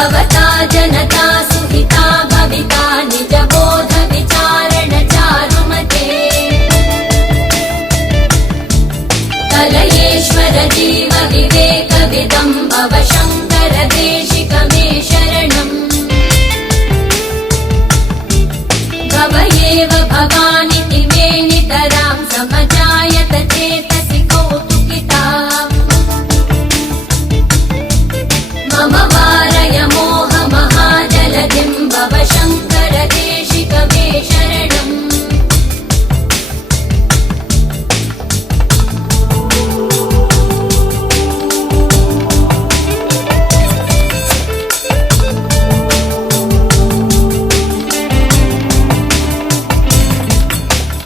भवता जनता सुहिता भविता निज बोध विचारण चारुमते कलयेश्वर जीव विवेक विदं भव शंकर देशिक मे शरणम् भव एव भवानिति मे नितरां समजायत चेतसि कौतुकिता मम वारय मोह महाजलधिं भव शंकर देशिक मे शरणम्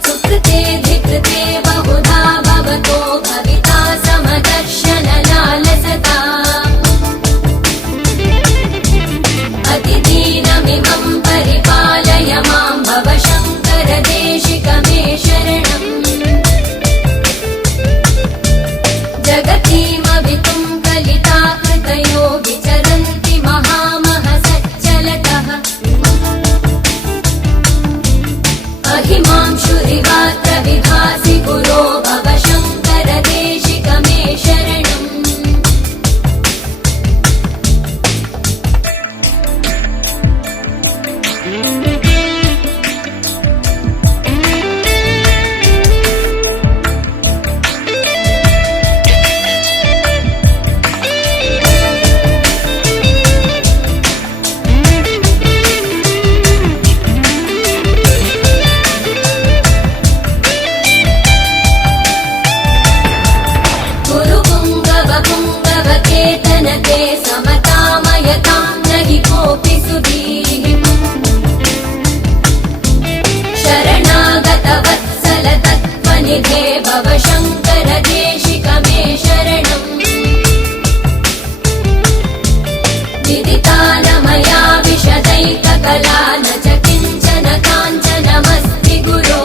सुकृते धिकृते बहुधा भवतो भविता समदर्शन लालसता अतिदीनमिमं परिपालय मां भव शंकर देशिक मे शरणम् जगतीमवितुं कलिताकृतयो विचरन्ति महामहसच्चलतः अहिमांशुरिवात्र विभासि गुरो भव शंकर देशिक मे शरणम् गुरु पुंगव पुंगव केतनते समतामयतां नहि कोऽपि सुधीः शरणागत वत्सल तत्त्वनिधे भव शंकर देशिक मे शरणम् विदिता न मया विशदैककला न च किञ्चन काञ्चनमस्ति गुरो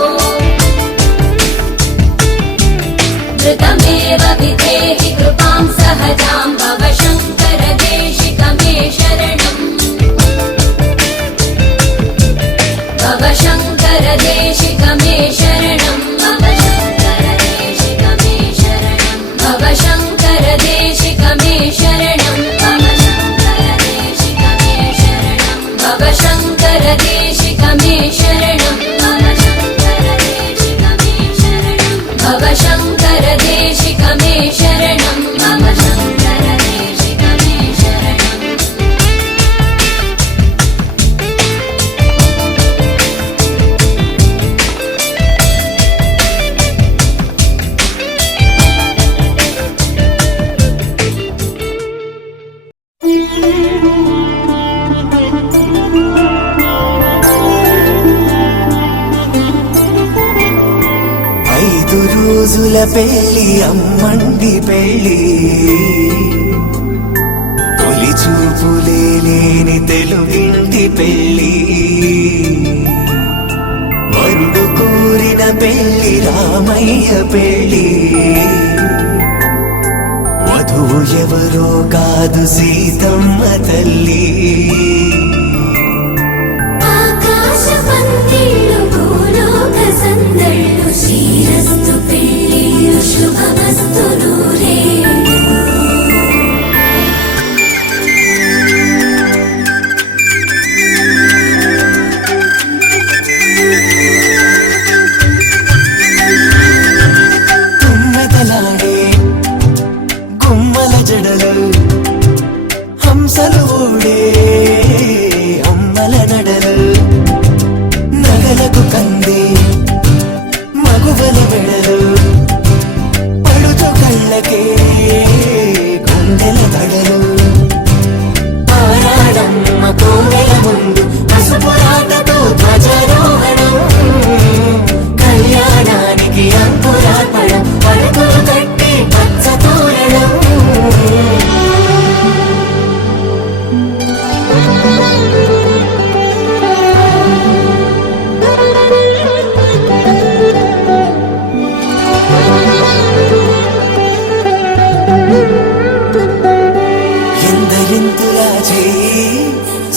धृतमेव विधेहि कृपां सहजां भव शंकर देशिक मे शरणम् भव शंकर देशिक मे शरणम् भव शंकर देशिक मे शरणम् भव शंकर देशिक मे शरणम् भव शंकर देशिक मे शरणम् भव शंकर देशिक मे शरणम् ఐదు రోజుల పెళ్లి అమ్మండి పెళ్లి తొలి చూపులే లేని తెలుగింటి పెళ్లి వరుడు కోరిన పెళ్లి రామయ్య పెళ్లి వధువు ఎవరో కాదు సీతమ్మ తల్లి ఆకాశ పందిళ్ళు భూలోక సందళ్ళు శ్రీరస్తు పెళ్ళిళ్ళు శుభమస్తు నూరేళ్ళు తుమ్మెదలాడే గుమ్మల జడలు హంసలు ఊడే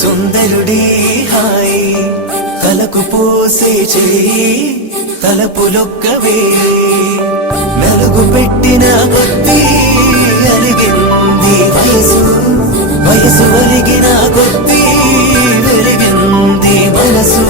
సుందరుడి హాయి తలకు పోసే చేయి తలపులొక్కవే నలుగు పెట్టిన కొద్దీ అరిగింది వయసు వయసు ఒరిగిన కొద్దీ వెలిగింది మనసు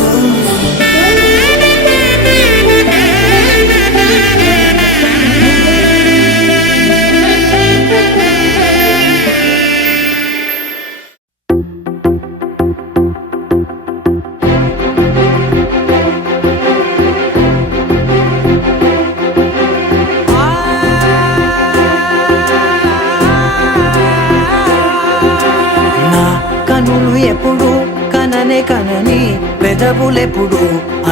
కనులు ఎప్పుడు కననే కనని పెదవులెప్పుడు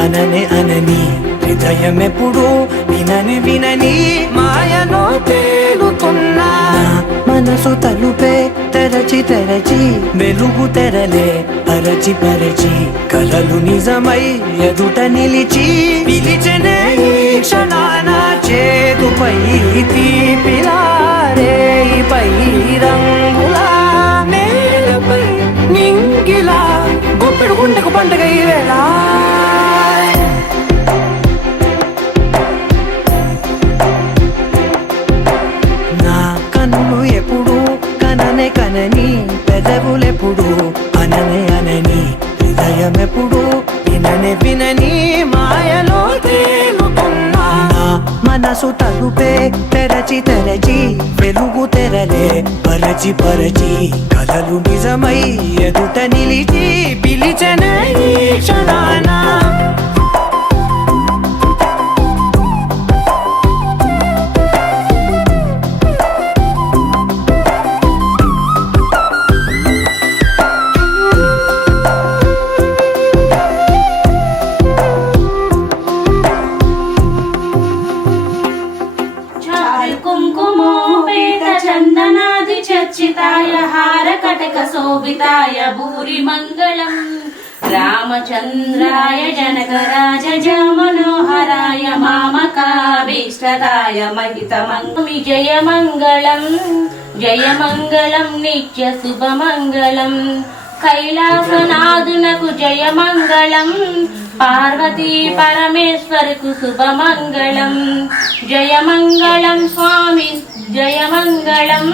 అననే అనని హృదయం ఎప్పుడు వినని వినని మాయలో తేలుతున్నా మనసు తలుపే తెరచి తెరచి వెలుగు తెరలే పరచి పరచి కలలు నిజమై ఎదుట నిలిచి పిలిచనే ఈ క్షణాన చేతుపై తీపిలారే పై రంగులా నేలపై నింగిలా గొప్పెడు గుండెకు పండుగ ఈ వేళ నా కన్నులు ఎప్పుడు కననే కనని పెదవులెప్పుడు అననే అనని హృదయం ఎప్పుడు విననే వినని మాయలో తేలుతున్నా నా మనసు తలుపే తెరచి తెరచి వెలుగు తెరలే పరచి పరచి కలలు నిజమై ఎదుట నిలిచి పిలిచనే ఈ క్షణాన कुङ्कुमोपेत चन्दनादि चर्चिताय हारकटक शोभिताय भूरि मङ्गलम् रामचन्द्राय जनकराज मनोहराय मामकाभीष्टदाय महितमङ्गलम् जय मङ्गलम् नित्य शुभमङ्गलम् कैलासनाथुनकु जय मङ्गलम् पार्वती परमेश्वरकु शुभमङ्गलम् जय मङ्गलम् स्वामी जय मङ्गलम्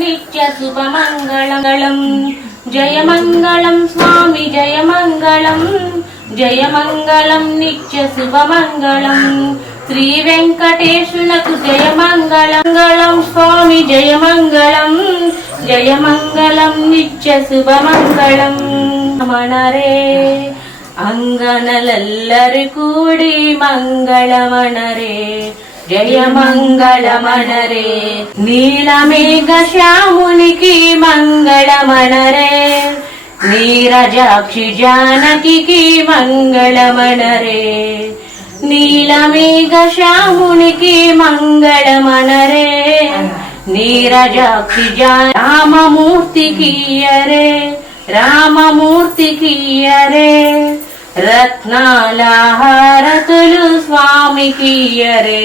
नित्य शुभमङ्गलम् जय मङ्गलम् स्वामी जय मङ्गलम् नित्य शुभमङ्गलम् श्री वेङ्कटेशुनकु जय मङ्गलम् स्वामी जय मङ्गलम् नित्य शुभमङ्गलम् मनरे अंगनलल्लरि कूडी मंगलमनरे जय मंगलमनरे नीलमेघ श्यामुनिकी मंगलमनरे नीरजाक्षि जानकी मंगलमनरे नीलमेघ श्यामुनिकी मंगलमनरे नीरजाक्षि राममूर्ति कीयरे రామమూర్తి కీయరే రత్నాల హారతులు స్వామి కీయరే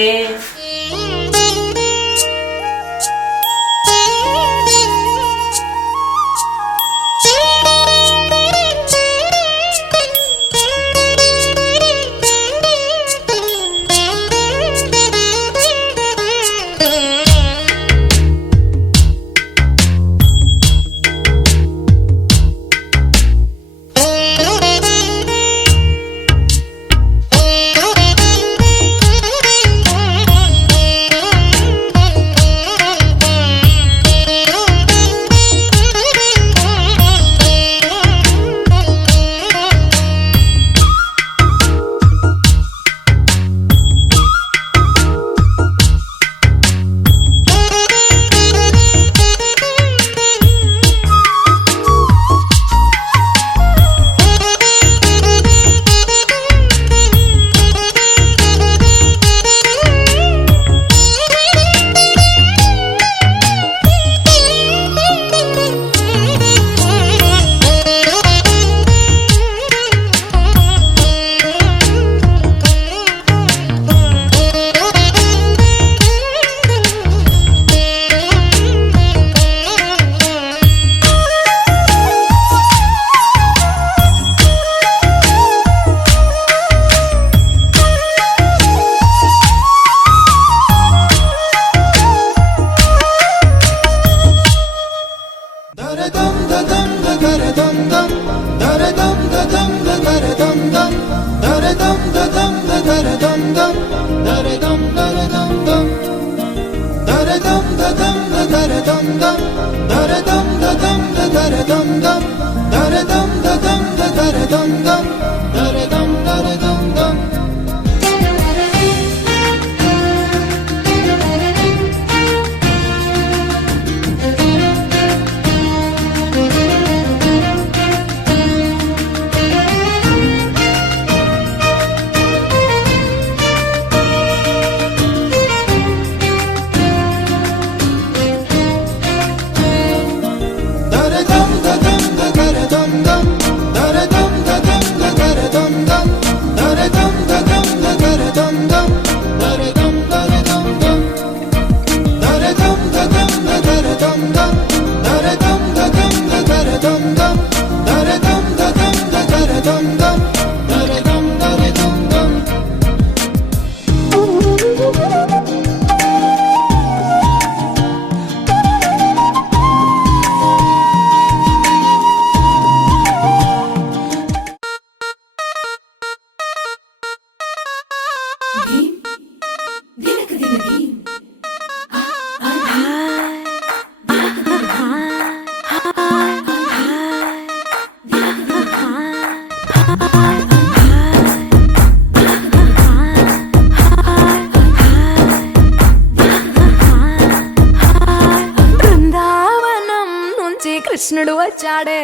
బృందావనం నుంచి కృష్ణుడు వచ్చాడే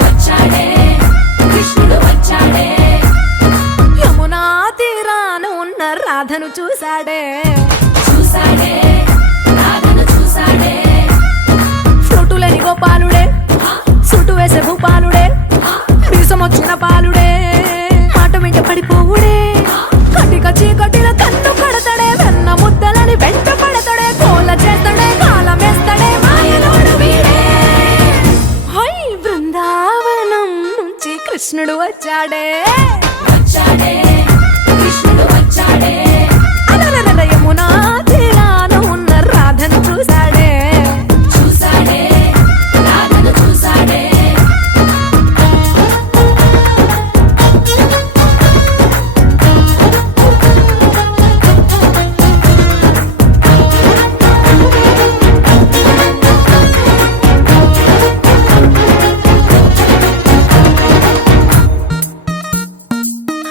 వచ్చాడే కృష్ణుడు వచ్చాడే యమునా తీరాన ఉన్న రాధను చూశాడే చూసాడే రాధను చూసాడే ఫ్లూటులని గోపాలుడే సుటు వేసే భూపాలుడే మీసమొచ్చిన పాలుడే మాట వెంట పడిపోవుడే కటిక చీకటిల కన్ను కడతాడే వెన్న ముద్దలని వెంట పడతాడే కోల చేస్తాడే కాలమేస్తాడే మాయలోడు వీడే హై బృందావనం నుంచి కృష్ణుడు వచ్చాడే వచ్చాడే కృష్ణుడు వచ్చాడే అలరల యమునా తీరాన ఉన్న రాధను చూశాడే చూసాడే రాధను చూసాడే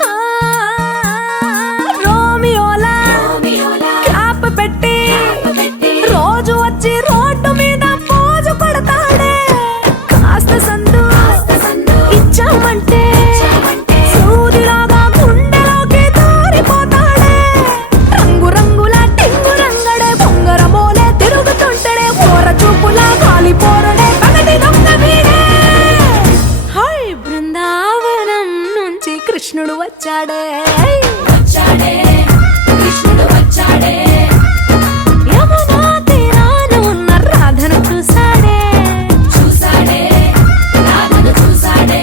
ఆ, రోమియోలా రోమియోలా క్యాప్ పెట్టి పెట్టి రోజు వచ్చి రోడ్డు మీద పోజు కొడతాడే కాస్త సందు సందు ఇచ్చామంటే ఇచ్చామంటే సూదిలాగా గుండెలోకి దూరిపోతాడే రంగు రంగుల టింగు రంగడే బొంగరమోలే తిరుగుతుంటాడే పోర చూపులా గాలి పోరడే పగటి దొంగ వీడే హై బృందావనం నుంచి కృష్ణుడు వచ్చాడే వచ్చాడే కృష్ణుడు వచ్చాడే యమునా తీరాన ఉన్న రాధను చూశాడే చూసాడే రాధను చూసాడే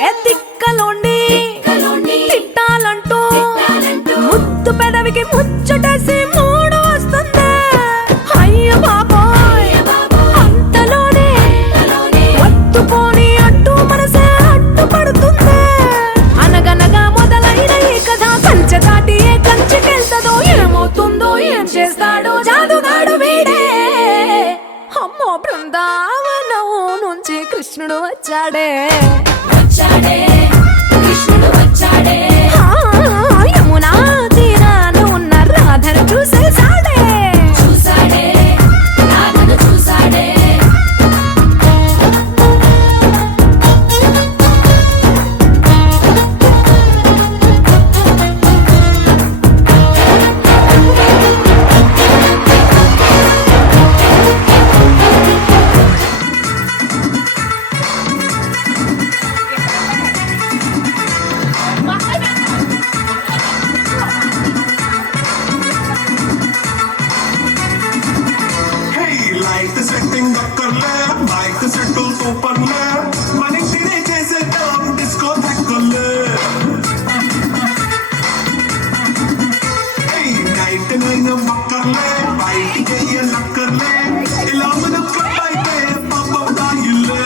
ఏ తిక్కలోండి కలోండి తిట్టాలంటూ తిట్టాలంటూ ముద్దు పెదవికి ముచ్చటేసి మూడు వస్తుంది అయ్య బాబోయ్ అంతలోనే కలోనే వత్తుపోని అడ్డు మనసే అడ్డుపడుతుంది అనగనగా మొదలైన ఈ కథ కంచె దాటి ఏ కంచెకెళ్తదో ఏమవుతుందో ఏం చేస్తాడో జాదుగాడు వీడే అమ్మో బృందావనం నుంచి కృష్ణుడు వచ్చాడే వచ్చాడే కృష్ణుడు వచ్చాడే ఆ, యమునా తీరాన ఉన్న రాధను చూసేశాడే చూసాడే రాధను చూసాడే సెట్టింగ్ అక్కర్లే మైక్ సెట్టు సూపర్లే మనకి తినే చేసేద్దాం డిస్కో థెక్కర్లే నైట్ నైన్ అక్కర్లే బయటికి అయ్యక్కర్లే ఇలా మనం క్లబ్ అయితే పాపం దాయిల్లే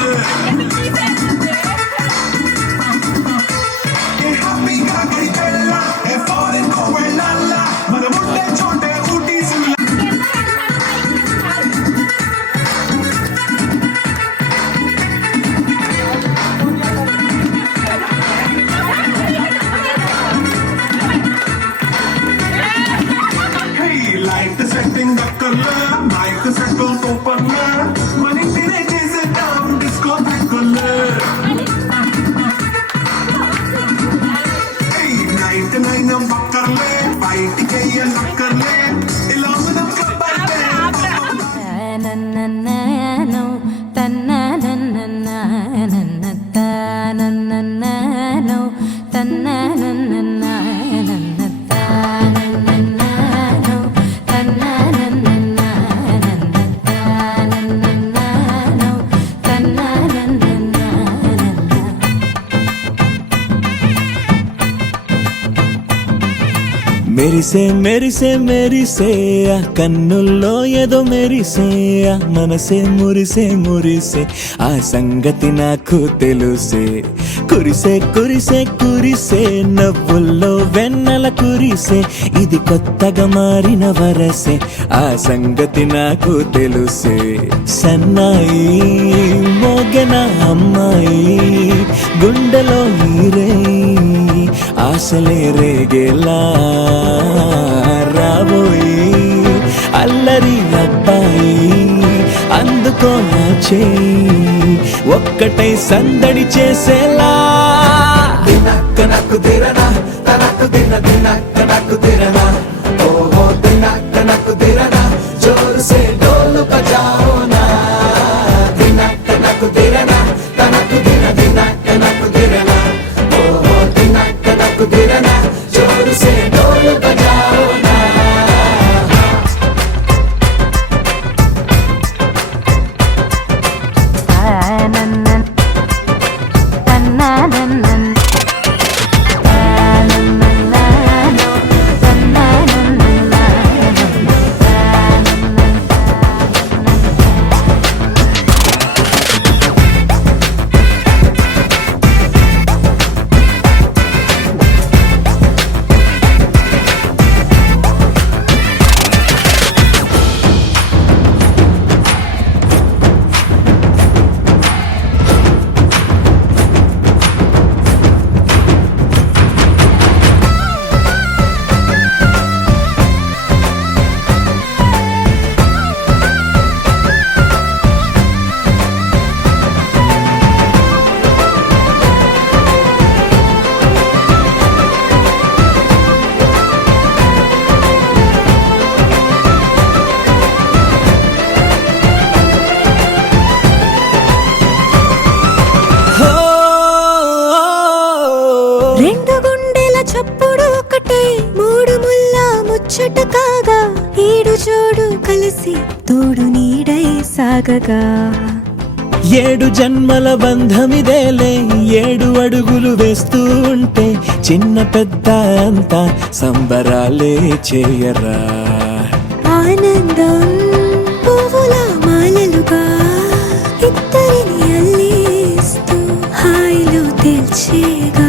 హ్యాపీగా గడిపెళ్ళ ఏ ఫారెన్ కో వెళ్ళాల మనం ఉండే చోటే ఊటీ లైట్ సెట్టింగ్ అక్కర్లే మైక్ సెట్టు సూపర్లే మనకి తినే చేసేద్దాం డిస్కో థెక్కర్లే నైట్ నైన్ అక్కర్లే బయటికి అయ్యక్కర్లే ఇలా మనం క్లబ్ అయితే తనననననో, తననననననననననననో, తనననననననననననననో, తననననననననననననో, తననననననననననననో. మెరిసే మెరిసే మెరిసే ఆ కన్నుల్లో ఏదో మెరిసే ఆ మనసే మురిసే మురిసే ఆ సంగతి నాకు తెలుసే కురిసే కురిసే కురిసే నవ్వుల్లో వెన్నెల కురిసే ఇది కొత్తగా మారిన వరసే ఆ సంగతి నాకు తెలుసే సన్నాయి మోగెన అమ్మాయి గుండెలో ఈరే ఆశలే రేగేలా రాబోయి అల్లరి అబ్బాయి అందుకో నా చేయి ఒక్కటై సందడి చేసేలా దినక్క నాకు దిరనా తనకు దిన దినక్క నాకు దిరనా ఓహో దినక్క నాకు దిరనా జోరు సే డోలు బజాओ నా దినక్క నాకు దిరనా తనకు దిన దినక్క నాకు దిరనా ఓహో దినక్క నాకు దిరనా జోరు సే డోలు బజాओ నా రెండు గుండెల చప్పుడు ఒకటే మూడు ముల్ల ముచ్చట కాగా ఈడు జోడు కలిసి తోడు నీడై సాగగా ఏడు జన్మల బంధమిదేలే ఏడు అడుగులు వేస్తూ ఉంటే చిన్న పెద్ద అంతా సంబరాలే చేయరా ఆనందం పువ్వుల మాలలుగా ఇద్దరిని అల్లేస్తూ హాయిలో తెల్చేగా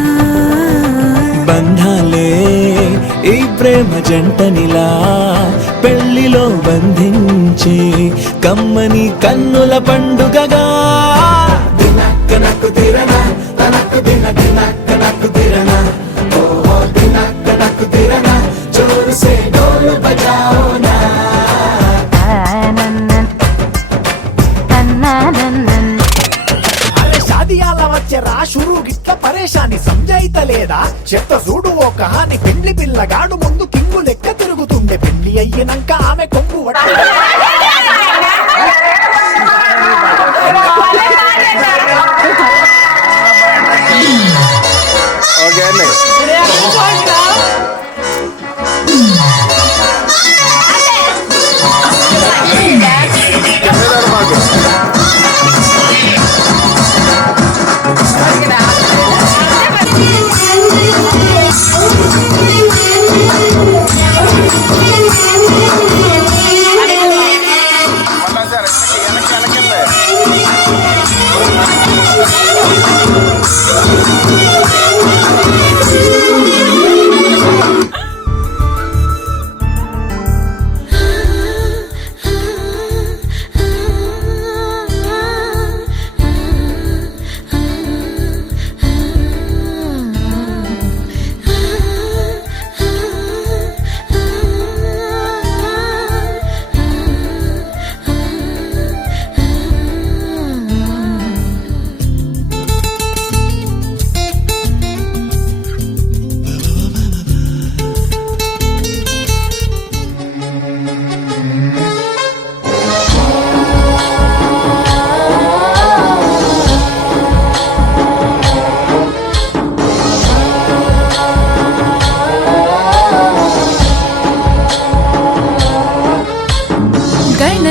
బంధాలే ఈ ప్రేమ జంటనిలా పెళ్లిలో బంధించి కమ్మని కన్నుల పండుగగా దినక్క నాకు దిరనా తనకు దిన దినక్క నాకు దిరనా ఓహో దినక్క నాకు దిరనా జోరు సే డోలు బజాओ నా అరే షాదియాల వచ్చెరా షురు గిట్ల పరేషాని సంజాయితలేదా చెత్త చూడు ఓ కహాని పెండ్లి పిల్లగాడు ముందు కింగు లెక్క తిరుగుతుండే పెండ్లి అయ్యినంక ఆమె కొంగు ఓకే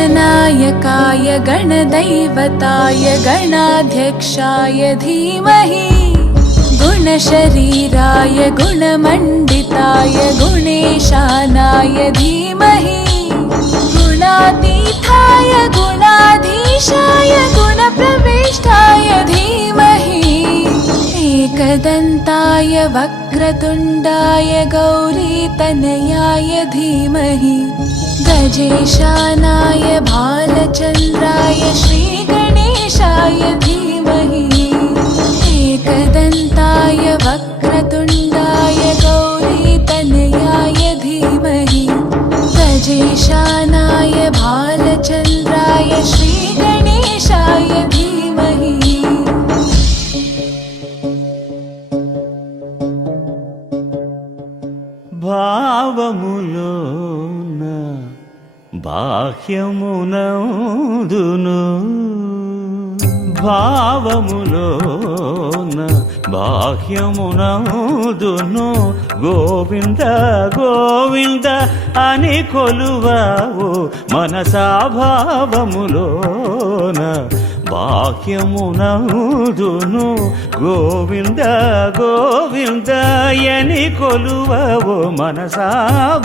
गणनायकाय गणदैवताय गणाध्यक्षाय धीमहि गुणशरीराय गुणमण्डिताय गुणेशानाय धीमहि गुणातीताय गुणाधीशाय गुणप्रविष्टाय धीमहि एकदन्ताय वक्रतुण्डाय गौरीतनयाय धीमहि गजेशानाय भालचन्द्राय श्रीगणेशाय धीमहि एकदन्ताय वक्रतुण्डाय गौरीतनयाय धीमहि गजेशानाय भालचन्द्राय श्रीगणेशाय धीमहि భావములోన బాహ్యమునందును భావములోన బాహ్యమునందును గోవింద గోవింద అని కొలువావు మనసా భావములోన బాహ్యమునందును గోవింద గోవిందయని కొలువవు మనసా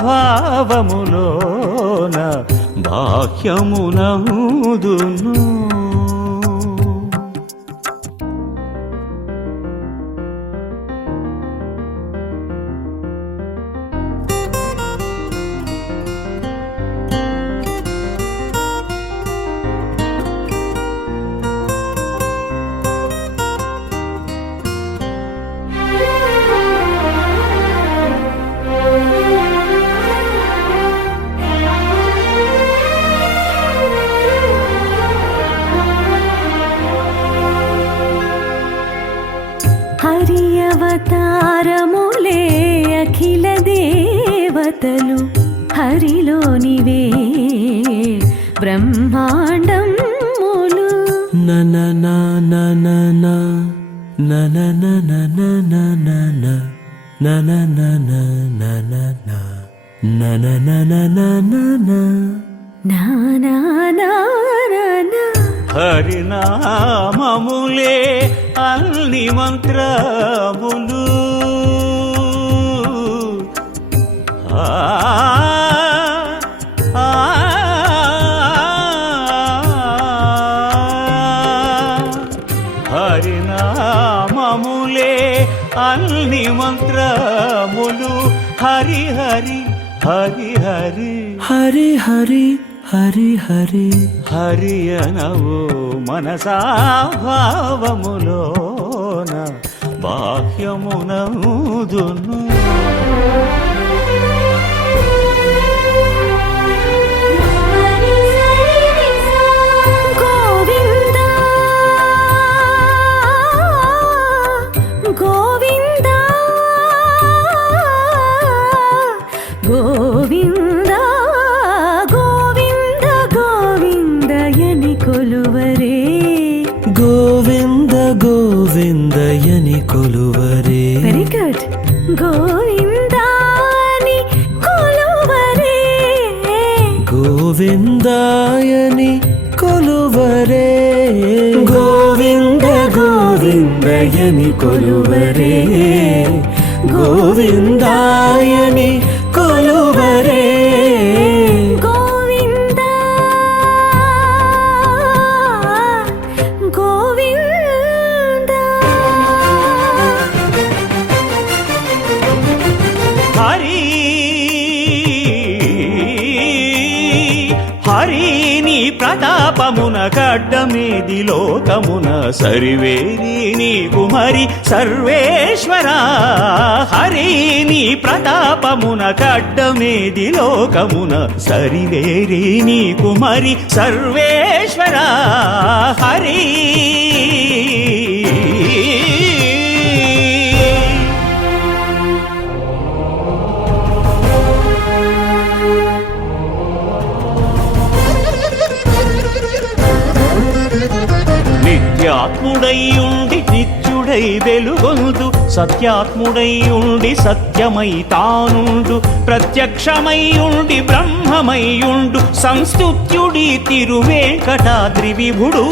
భావములోన బాహ్యమునందును హరి అవతారములే అఖిల దేవతలు హరిలోనివే బ్రహ్మాండములు నన నన నన నన నన నన నన నన నన నన నన నన నన నానా హరినామములే అన్ని మంత్రములు హరినామములే అన్ని మంత్రములు హరి హరి హరి హరి హరి హరి హరి హరి హరి అనవు మనసా భావములోన బాహ్యమునందును గోవింద గోవింద గోవింద గోవింద గోవిందయని కొలువరే గోవింద గోవిందయని కొలువరే వెరీ గుడ్ గోవిందాని కొలువరే గోవిందాయని కొలువరే గోవింద గోవిందయని కొలువరే గోవిందాయని కొలువరే గోవింద గోవింద హరి హరి నీ ప్రతాపమున కడ్డమేది లోకమున సరివేరి నీకు మరి సర్వేశ్వర హరి నీ ప్రతాపమున కడ్డమేది లోకమున సరివేరి నీకు మరి సర్వేశ్వర హరి నిత్యాత్ముడై ఉండి నిత్యుడ సత్యమూర్తుడై వెలుగొందు సత్యాత్ముడై ఉండి సత్యమై తానుండు ప్రత్యక్షమై ఉండి బ్రహ్మమై ఉండు సంస్తుత్యుడి తిరువేంకటాద్రి విభుడు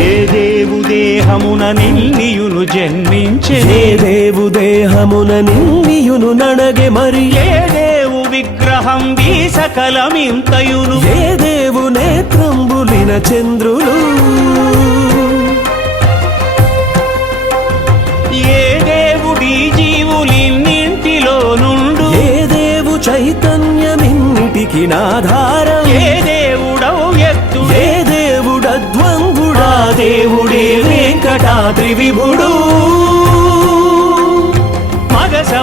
ఏ దేవు దేహమున నిన్నియును జన్మించే ఏ దేవు దేహమున నిన్నియును నడగే మరి ఏ దేవు విగ్రహం వీసకలమింతయును ఏ దేవు నేత్రంబులిన చంద్రులు ఏ దేవుడి జీవులిన్నింటిలో నుండు ఏ దేవు చైతన్యమిన్నిటికి నాధారం ఏ దేవుడవు ఎత్తు ఏ దేవుడద్వంగుడా దేవుడే వెంకటాద్రి విభుడు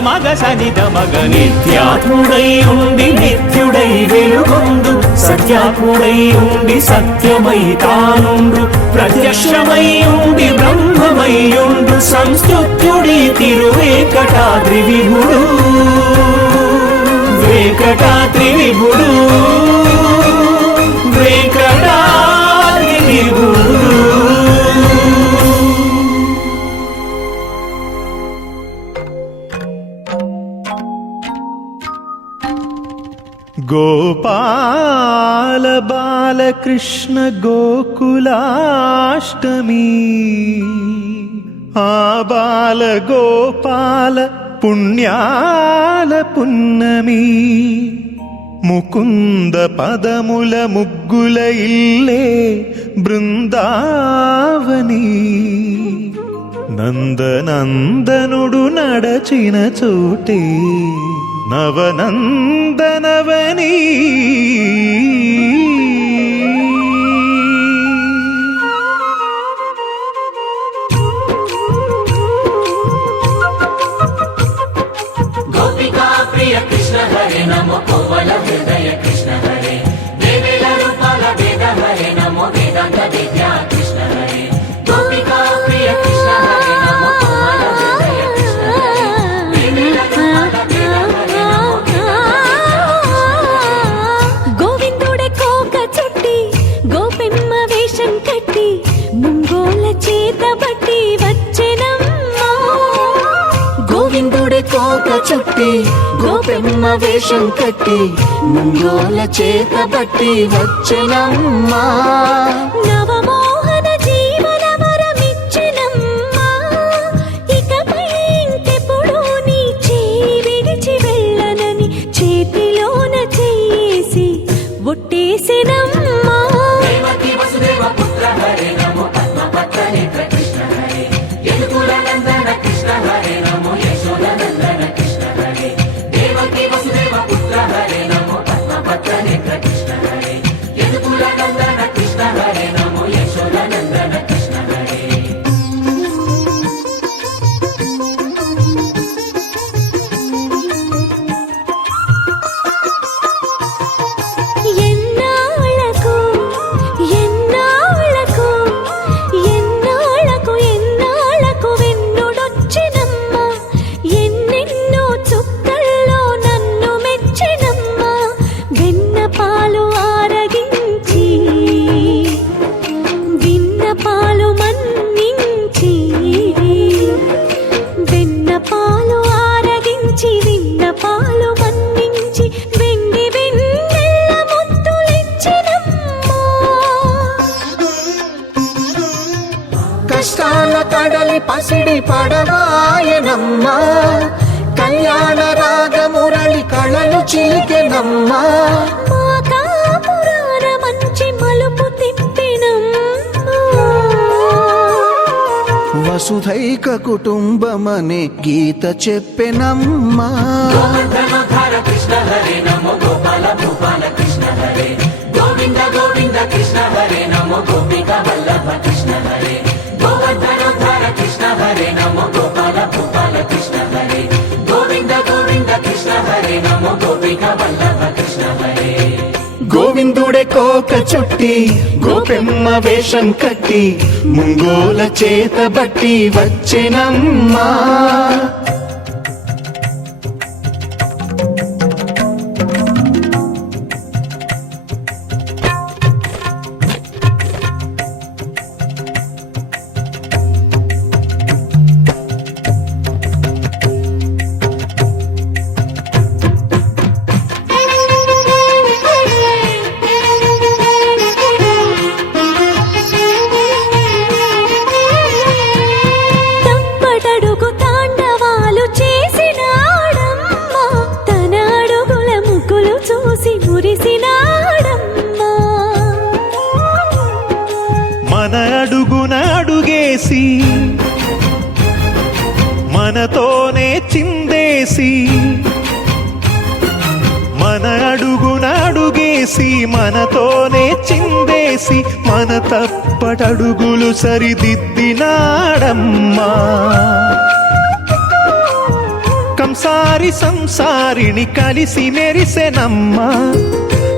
మగస నిద మగ నిత్యాత్ముడై ఉండి నిత్యుడై వెలుగొందు సత్యాత్ముడై ఉండి సత్యమై తానుండు ప్రత్యక్షమై ఉండి బ్రహ్మమై ఉండు సంస్తుత్యుడి తిరువేంకటాద్రి విభుడు వెంకటాద్రి విభుడు వెంకటాద్రి విభుడు గోపాల బాలకృష్ణ గోకులాష్టమి ఆ బాల గోపాల పుణ్యాల పున్నమి ముకుంద పదముల ముగ్గుల ఇల్లే బృందావని నందనందనుడు నడచిన చోటే నవనందనవని గోపికా ప్రియ కృష్ణ హరే నమో కోవల హృదయ కృష్ణ హరే దేవేల రూపాల వేద హరే నమో వేదాంత విద్యా కృష్ణ హరే గోపికా ప్రియ కృష్ణ హరే నమో కోవల హృదయ కృష్ణ హరే దేవేల రూపాల వేద హరే నమో గోవిందుడే కోక చుట్టి గోపెమ్మ వేషం కట్టి ముంగోల చేత బట్టి వచ్చెనమ్మా గోవిందుడి కోక చుట్టి గోపెమ్మ వేషం కట్టి ముంగోల చేత బట్టి వచ్చెనమ్మా నవమోహన జీవన వరమిచ్చెనమ్మా ఇకపై ఇంకెప్పుడు నీ చేయి విడిచి వెళ్ళనని చేతిలోన చేసి ఒట్టేసెనమ్మా దేవకి వసుదేవ పుత్ర హరే నమో పద్మపత్ర నేత్ర కృష్ణ హరే యదుకుల నందన కృష్ణ హరే నమో యశోద నందన కృష్ణ హరే దేవకి వసుదేవ పుత్ర హరే నమో పద్మపత్ర నేత్ర కృష్ణ హరే యదుకుల నందన కృష్ణ హరే నమో యశోద నందన కృష్ణ హరే ఎన్నాళ్ళకు ఎన్నాళ్ళకు ఎన్నాళ్ళకు ఎన్నాళ్ళకు వెన్నుడొచ్చినమ్మా ఎన్నెన్నో చుక్కల్లో నన్ను మెచ్చినమ్మా వెన్న పాలు ఆరగించి విన్న పాలు మన్నించి వెన్న పాలు ఆరగించి విన్న పాలు మన్నించి వెండి వెన్నెల్ల ముద్దులిచ్చినమ్మా కష్టాల కడలి పసిడి పడవాయనమ్మా కళ్యాణ రాగమురళి కళలు చిలికెనమ్మా మా కాపురాన మంచి మలుపు తిప్పినమ్మా వసుధైక కుటుంబమనే గీత చెప్పెనమ్మా గోవర్ధనోద్ధార కృష్ణ హరే నమో గోపాల భూపాల కృష్ణ హరే గోవింద గోవింద కృష్ణ హరే నమో గోపికా వల్లభ కృష్ణ హరే గోవర్ధనోద్ధార కృష్ణ హరే నమో గోపాల భూపాల కృష్ణ హరే గోవింద గోవింద కృష్ణ హరే నమో గోపికా వల్లభ కృష్ణ హరే గోవిందుడే కోక చుట్టి గోపెమ్మ వేషం కట్టి ముంగోల చేత బట్టి వచ్చెనమ్మా మనతోనే చిందేసి మన తప్పటడుగులు సరిదిద్దినాడమ్మా కంసారి సంసారిని కలిసి మెరిసెనమ్మా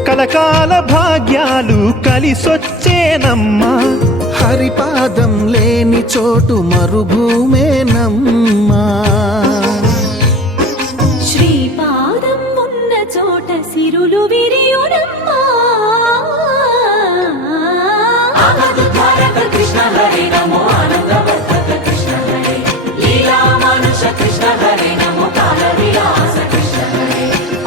కలకాల భాగ్యాలు కలిసొచ్చేనమ్మా హరిపాదం లేని చోటు మరుభూమేనమ్మా శ్రీపాదం ఉన్న చోట సిరులు విరియునమ్మా ఆపదుద్ధారక కృష్ణ హరే నమో ఆనందవర్ధక కృష్ణ హరే లీలా మానుష కృష్ణ హరే నమో కాల విలాస కృష్ణ హరే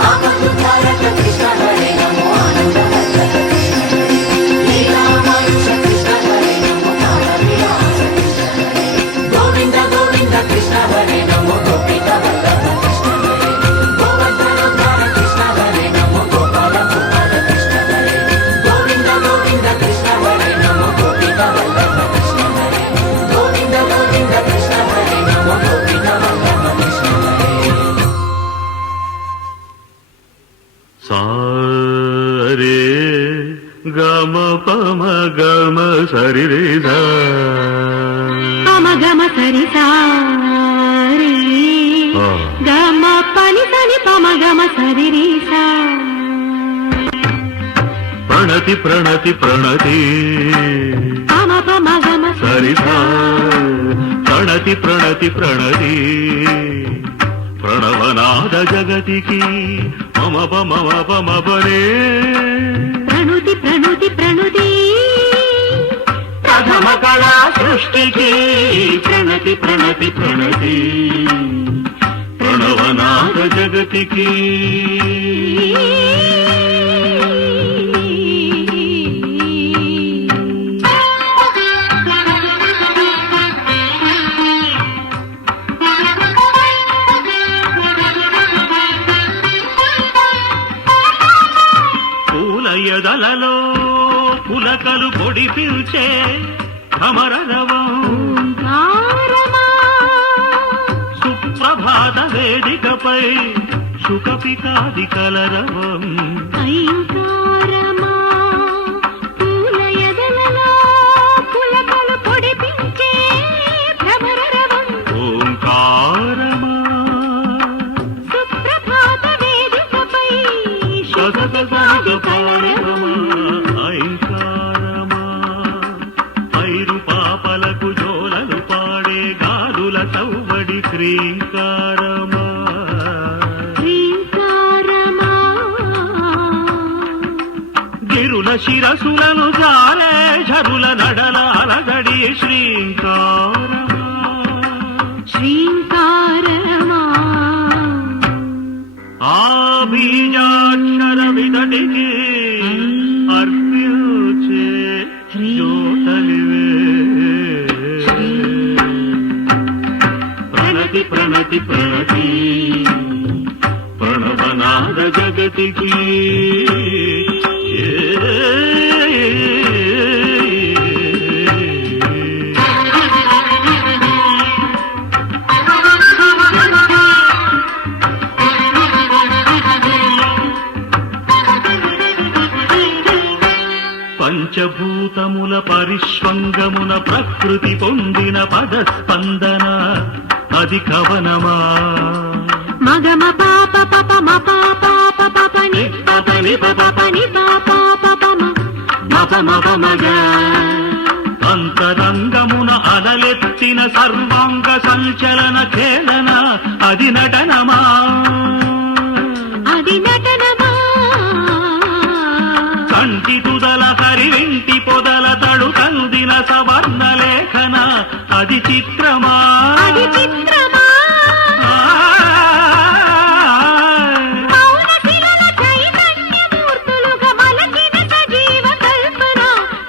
ఆపదుద్ధారక కృష్ణ హరే నమో ఆనందవర్ధక కృష్ణ హరే లీలా మానుష కృష్ణ హరే నమో కాల విలాస కృష్ణ హరే గోవింద గోవింద కృష్ణ హరే నమో గోపిక వల్లభ కృష్ణ హరే గోవర్ధనోద్ధార కృష్ణ హరే నమో గోపాల గోపాల కృష్ణ హరే గోవింద గోవింద కృష్ణ హరే నమో గోపిక వల్లభ కృష్ణ హరే గోవింద గోవింద కృష్ణ హరే నమో గోపిక వల్లభ కృష్ణ హరే సారే గమ పమ గమ సరి రే సా గమ సరి సారి గమ పని సని పమ గమ సరి రి సా ప్రణతి ప్రణతి ప్రణతి పమ పమ గమ సరి సా ప్రణతి ప్రణతి ప్రణతి ప్రణవనాద జగతికి మమ పమ పమ పరే ప్రణుతి ప్రణుతి ప్రణుతి ప్రథమ కళా సృష్టికి ప్రణతి ప్రణతి ప్రణతి ప్రణవనాద జగతికి పూలయదలలో పులకలు పొడి పిల్చే భ్రమరరవం సుప్రభాత వేదికపై శుకపికాది కలరవం ఐంకారమా పూలయదలలో పులకలు పొడిపించే భ్రమరరవం ఓంకారమా సుప్రభాత వేదికపై శతసరిగ పారవమా ఐంకారమా ఐరు పాపలకు జోలలు పాడే గాలుల సౌవడి శ్రీంకారమా శ్రీంకారమా గిరుల శిరసులను జాలే ఝరుల నడల అలగడి శ్రీంకారమా శ్రీంకారమా ఆ బీజాక్షర విదటికి అర్పించే జ్యోతలివే ప్రణతి ప్రణతి ప్రణతి ప్రణవనాద జగతికి పంచభూతముల పరిష్వంగమున ప్రకృతి పొందిన పదస్పందన అది కవనమా మగమ పాప పప మ పాప పప ని పప ని పప ని పాప పప మ మగ అంతరంగమున అలలెత్తిన సర్వాంగ సంచలన ఖేళన అది నటనమా అది నటనమా కంటి తుదల హరివింటి పొదల తడు కందిన సవర్ణ లేఖన అది చిత్రమా అది చిత్రమా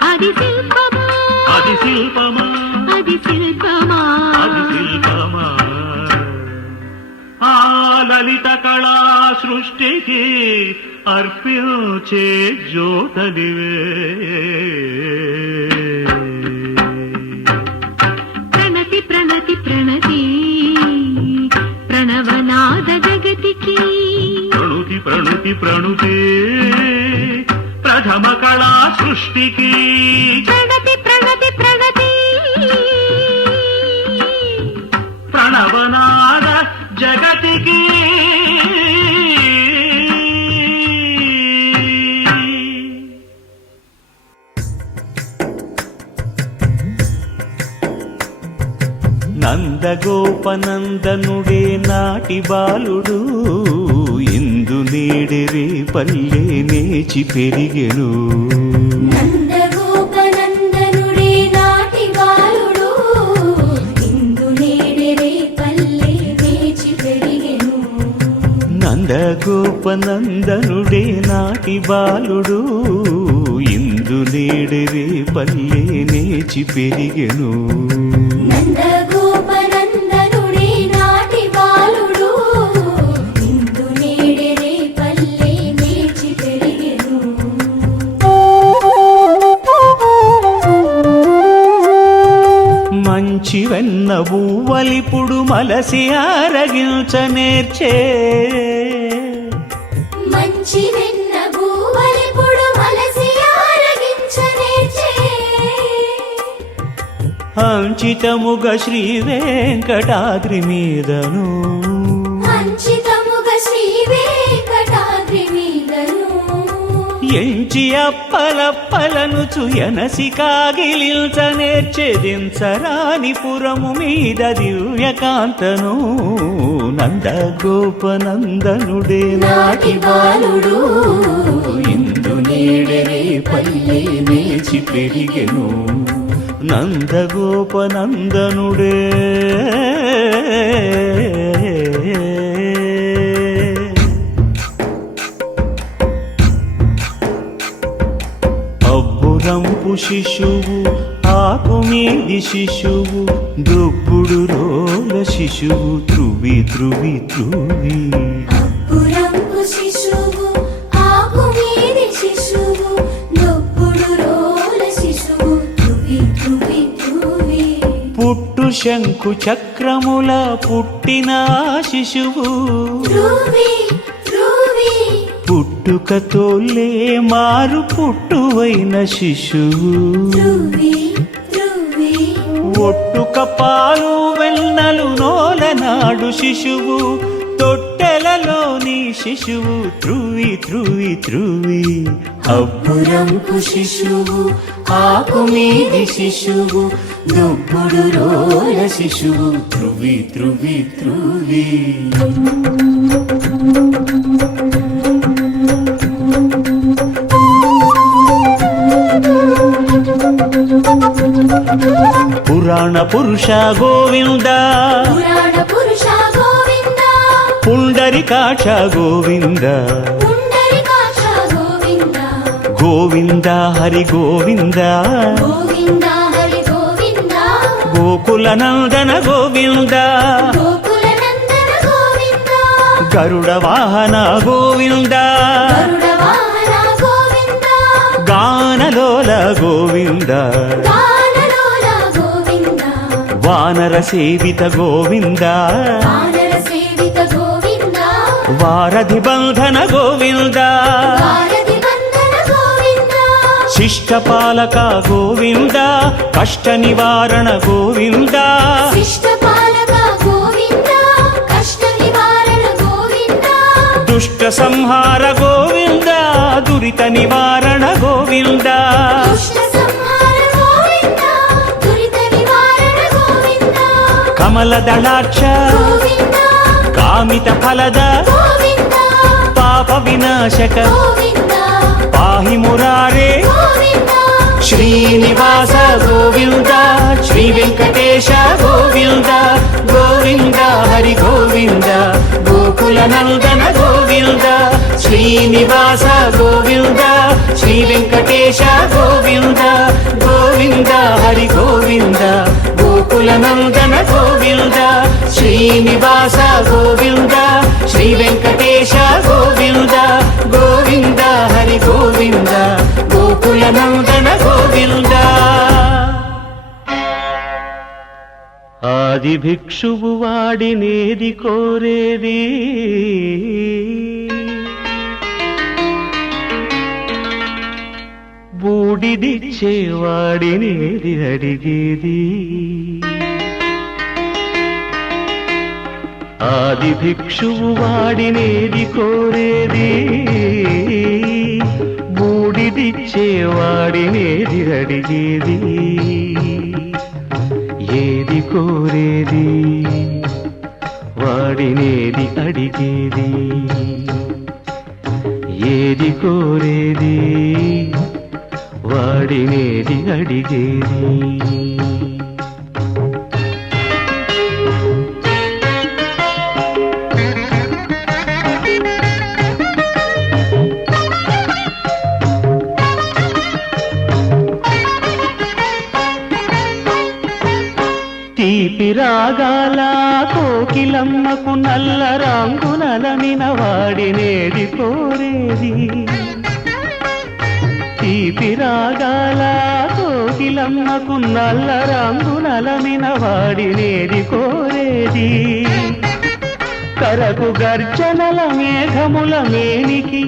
అది శిల్పమా అది శిల్పమా అది శిల్పమా అది శిల్పమా ఆ లలిత కళా సృష్టికి అర్పించే జ్యోతలివే ప్రణతి ప్రణతి ప్రణతి ప్రణవనాద జగతికి ప్రణుతి ప్రణుతి ప్రణుతే ప్రథమ కళా సృష్టికి ప్రగతి ప్రగతి ప్రగతి ప్రణవనాద జగతికి నందగోపనందనుడే నాటి బాలుడు ఇందు నేడెరే పల్లె నేచి పెరిగెను నందగోపనందనుడే నాటి బాలుడు ఇందు నేడెరే పల్లె నేచి పెరిగెను నందగోపనందనుడే నాటి బాలుడు ఇందు నేడెరే పల్లె నేచి పెరిగెను నందగోపనందనుడే నాటి బాలుడు ఇందు నేడెరే పల్లె నేచి పెరిగెను మంచి వెన్న బువ్వలిపుడు మలసి ఆరగించ నేర్చే మంచి వెన్న బూవలిపుడు మలసి ఆరగించ నేర్చే అంచితముగ శ్రీ వెంకటాద్రి మీదను అంచితముగ శ్రీ వెంకటాద్రి మీదను ఎంచి అప్పలప్పలను చుయనసి కాగిలిల్చ నేర్చెదించరాని పురము మీద దివ్యకాంతను నందగోపనందనుడే నాటి బాలుడు ఇందు నేడెరే పల్లె నేచి పెరిగెను నందగోపనందనుడే అబ్బురంపు శిశువు ఆకుమీది శిశువు దొబ్బుడు రోల శిశువు త్రువి త్రువి త్రువి అబ్బురంపు శిశువు ఆకుమీది శిశువు దొబ్బుడు రోల శిశువు త్రువి త్రువి త్రువి పుట్టు శంకు చక్రముల పుట్టిన శిశువు త్రువి త్రువి పుట్టుకతోలే మారు పుట్టువైన శిశువు త్రువి త్రువి ఒట్టుక పాలు వెన్నలు నోలనాడు శిశువు తొట్టెలలోని శిశువు త్రువి త్రువి త్రువి అబ్బురంపు శిశువు ఆకుమీది శిశువు దొబ్బుడు రోల శిశువు త్రువి త్రువి త్రువి పురాణ పురుష గోవింద పురాణ పురుష గోవింద పుండరికాక్ష గోవింద పుండరీకాక్ష గోవింద గోవింద హరి గోవింద గోవింద హరి గోవింద గోకుల నందన గోవింద గోకుల నందన గోవింద గరుడ వాహన గోవింద గరుడ వాహన గోవింద గానలోల గోవింద గానలోల గోవింద వానర సేవిత గోవింద వానర సేవిత గోవింద వారధి బంధన గోవింద వారధి వందన గోవింద శిష్టపాలక గోవింద కష్ట నివారణ గోవింద శిష్టపాలక గోవింద కష్ట నివారణ గోవింద దుష్ట సంహార గోవింద దురిత నివారణ గోవింద దుష్ట సంహార గోవింద దురిత నివారణ గోవింద కమల దళాక్ష గోవింద కామిత ఫలద గోవింద పాప వినాశక గోవింద పాహి మురారే గోవింద శ్రీనివాస గోవింద శ్రీ వెంకటేశ గోవింద గోవింద హరి గోవింద గోకుల నందన గోవింద శ్రీనివాస గోవింద శ్రీ వెంకటేశ గోవింద గోవింద హరి గోవింద గోకుల నందన గోవింద శ్రీనివాస గోవింద శ్రీ వెంకటేశ గోవింద గోవింద హరి గోవింద గోకుల నందన గోవింద ఆది భిక్షువు వాడినేది కోరేది బూడిదిచ్చేవాడినేది అడిగేది ఆది భిక్షువు వాడినేది కోరేది బూడిదిచ్చేవాడినేది అడిగేది ఏది కోరేది వాడినేది అడిగేది ఏది కోరేది వాడినేది అడిగేది తీపి రాగాల కోకిలమ్మకు నల్ల రంగునలమిన వాడినేది కోరేది తీపి రాగాల కోకిలమ్మకు నల్ల రంగునలమిన వాడినేది కోరేది కరకు గర్జనల మేఘముల మేనికి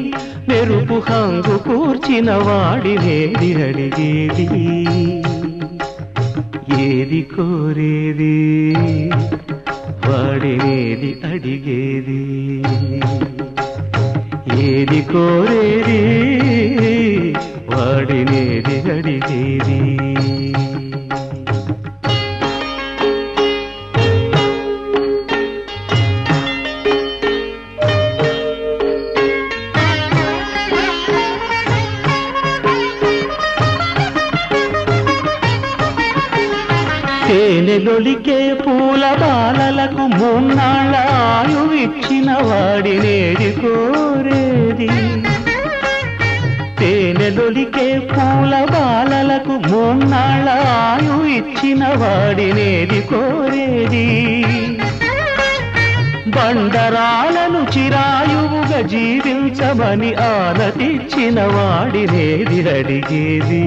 మెరుపు హంగు కూర్చిన వాడినేది అడిగేది ఏది కోరేది వాడినేది అడిగేది ఏది కోరేది వాడినేది అడిగేది తేనెలొలికే పూల బాలలకు మూన్నాళ్ళ ఆయువిచ్చిన వాడినేది కోరేది తేనెలొలికే పూల బాలలకు మూన్నాళ్ళ ఆయువిచ్చిన వాడినేది కోరేది బండరాలను చిరాయువుగా జీవించమని ఆనతిచ్చిన వాడినేది అడిగేది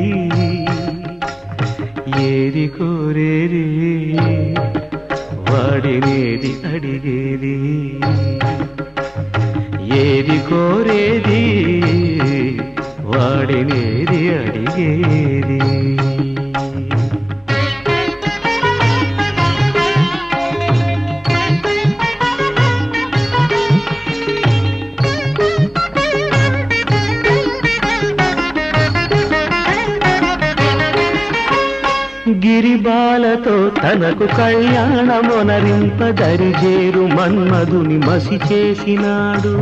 ఏది కోరేది వాడినేది అడిగేది ఏది కోరేది వాడినేది అడిగేది గిరిబాలతో తనకు కళ్యాణమొనరింప దరిజేరు మన్మధుని మసి చేసినాడు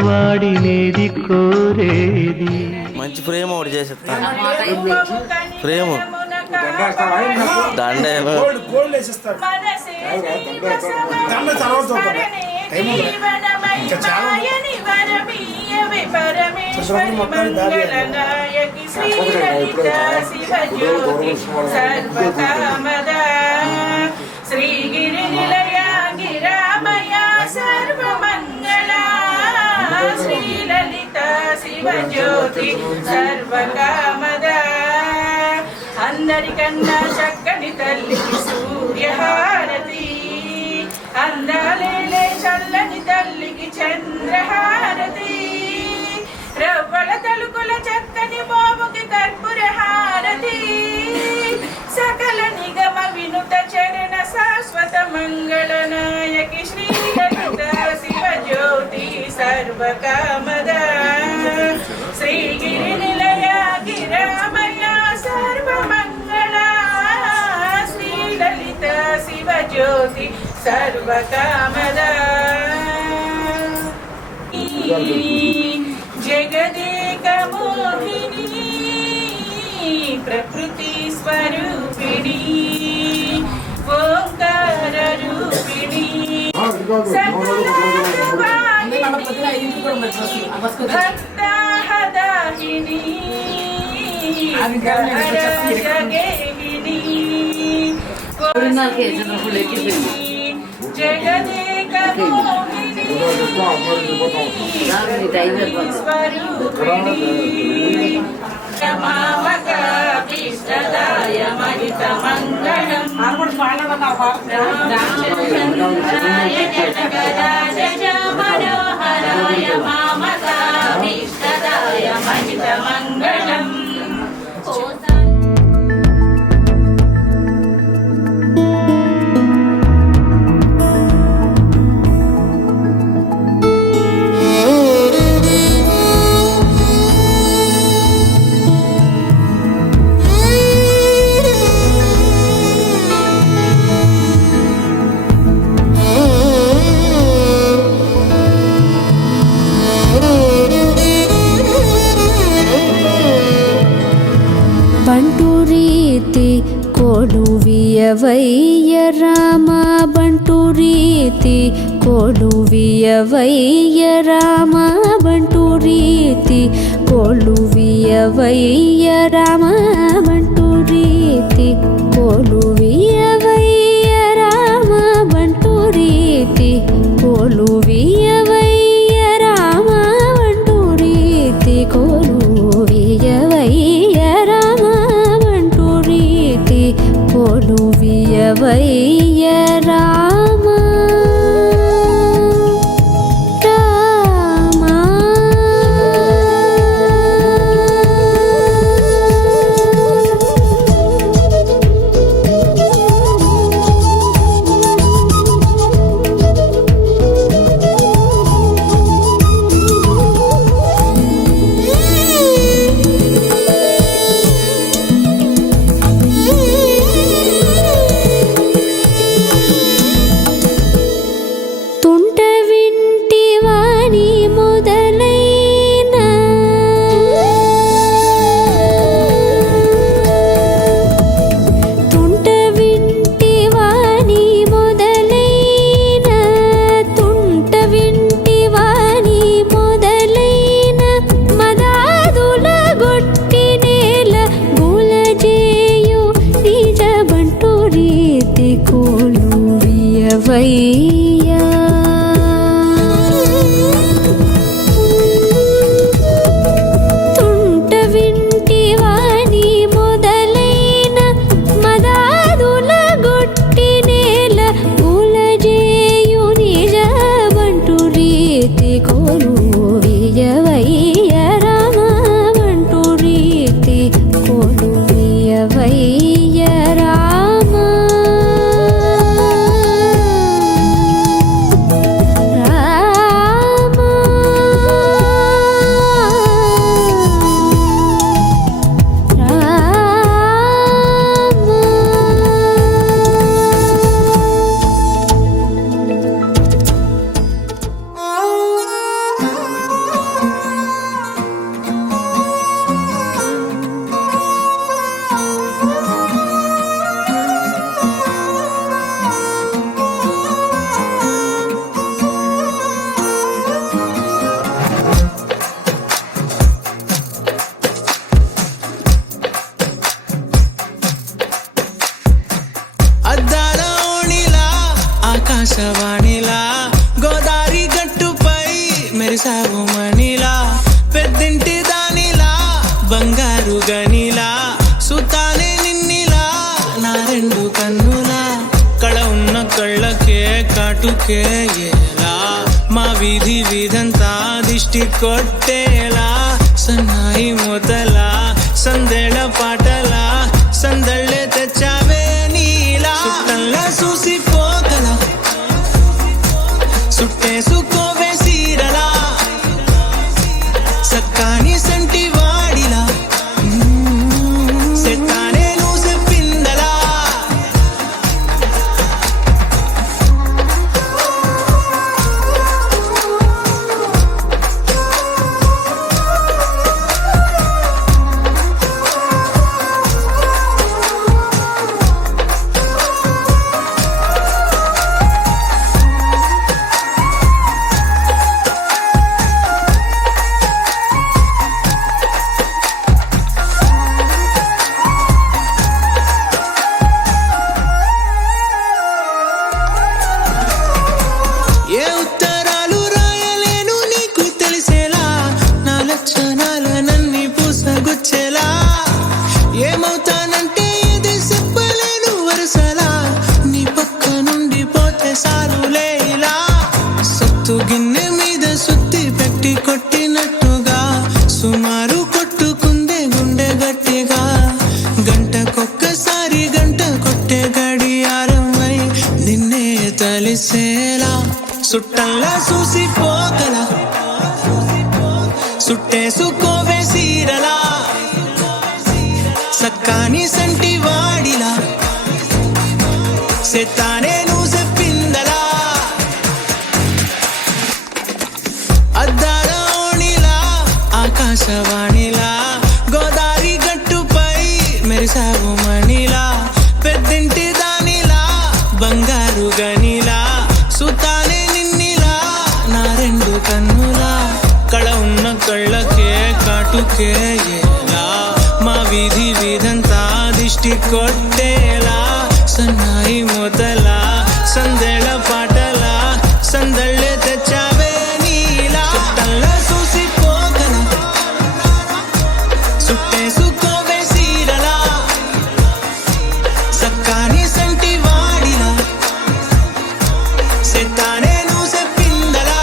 వాడినేది కోరేది మంచి ప్రేమ ఒకటి చేసేస్తాను ప్రేమ దండే శ్రీగిరి నిలయ గిరామయ సర్వమంగళ శ్రీలలిత శివజ్యోతి సర్వకామద అందరికన్నా చక్కని తల్లికి సూర్యహారతి అందాలేలే చల్లని తల్లికి చంద్రహారతి రవ్వల తలుకుల చక్కని మోముకి కర్పూర హారతి సకల నిగమ వినుత చరణ శాశ్వత మంగళ నాయకి శ్రీ లలిత శివజ్యోతి సర్వకామద శ్రీగిరి నిలయ గిరామయ సర్వమంగళ శ్రీ లలిత శివజ్యోతి సర్వకామద జగదేక మోహిని ప్రకృతి స్వరూపిణి ఓంకార రూపిణి భక్తాహదాహిని జగదేక మోహిని స్వరూపిణి మామకాభిష్టదాయ మహిత మంగళం రామచంద్రాయ జగదాజ మనోహరాయ మామకాభిష్టదాయ మహిత మంగళం కొలువియవయ్య రామ బంటు రీతి కొలువియవయ్య రామ బంటు రీతి కొలువియవయ్య రామ బంటు రీతి కొలువియవయ్య రామ బంటు రీతి కొలువియవయ్య రామ బంటు రీతి కొలువియవయ్య రామ బంటు రీతి కొలువియవయ్య రామ కొలువియవయ్యా తుంట వింటి వాణి మొదలైన మదాదుల గొట్టి నేల గులజేయు నిజ బంటు రీతి కొలువియవయ్య రామ బంటు రీతి కొలువియవయ్య రామ అద్దాల ఓణిలా ఆకాశవాణిలా గోదారి గట్టుపై మెరిసావు మణిలా పెద్దింటి దానిలా బంగారు గనిలా సుతానే నిన్నిలా నా రెండు కన్నులా కళ ఉన్న కళ్ళకే కాటుకే ఎలా మా వీధి వీధంతా దిష్టి కొట్టేలా సన్నాయి మొదలా సందేళ పాటలా సందళ్ళే తెచ్చావే నీలా సుట్టల్లా చూసిపోగల సుట్టేసుకోవే సీరలా సక్కాని సంటి వాడిలా సెత్తానే నువ్వు చెప్పిందలా ఏ ఉత్తరాలు రాయలేను నీకు తెలిసేలా నా లక్షణాలనన్నీ పూసగుచ్చేలా ఏమవుతానంటే ఏది చెప్పలేను వరుసలా నీ పక్క నుండి పోతే సారులే ఇలా సత్తు గిన్నె మీద సుత్తి పెట్టి కొట్టినట్టుగా సుమారు కొట్టుకుందే గుండె గట్టిగా గంటకొక్కసారి గంట కొట్టే గడియారమై నిన్నే తలిసేలా సుట్టల్లా చూసిపోగల సుట్టేసుకోవే సీరలా సక్కాని సంటి వాడిలా సెత్తానే నువ్వు చెప్పిందలా అద్దాల ఓణిలా ఆకాశవాణిలా గోదారి గట్టుపై మెరిసావు మణిలా పెద్దింటి దాని కన్నులా కళ ఉన్న కళ్ళకే కాటుకే ఎలా మా వీధి వీధంతా దిష్టి కొట్టేలా సన్నాయి మొదలా సందెళ పాటలా సందళ్ళే తెచ్చావే నీలా చుట్టల్లా చూసిపోగల చుట్టేసుకోవే సీరలా సక్కాని సంటి వాడిలా సెత్తానే నువ్వు చెప్పిందలా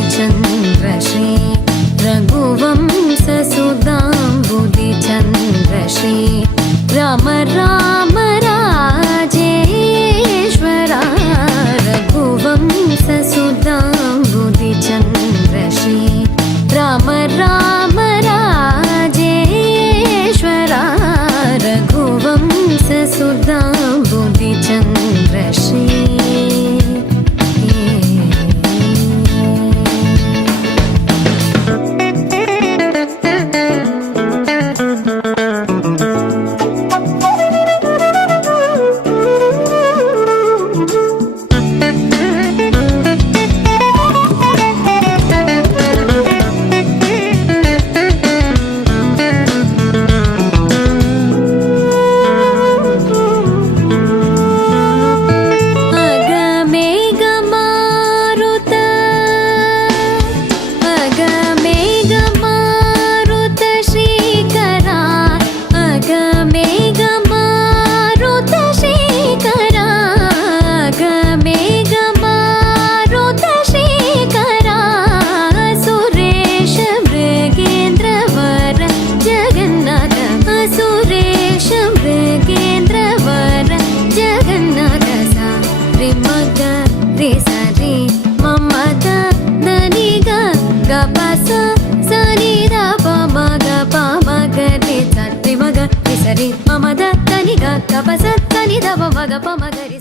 रघुवंशसुधाम्बुधिचन्द्रश्री रघुवंशसुधाम्बुधिचन्द्रश्री राम राम राजेश्वरा रघुवंशसुधाम्बुधिचन्द्रश्री राम राम राजेश्वरा रघुवंशसुधाम्बुधिचन्द्रश्री మమద తనిగా కపస తని దవ మగ పమగరి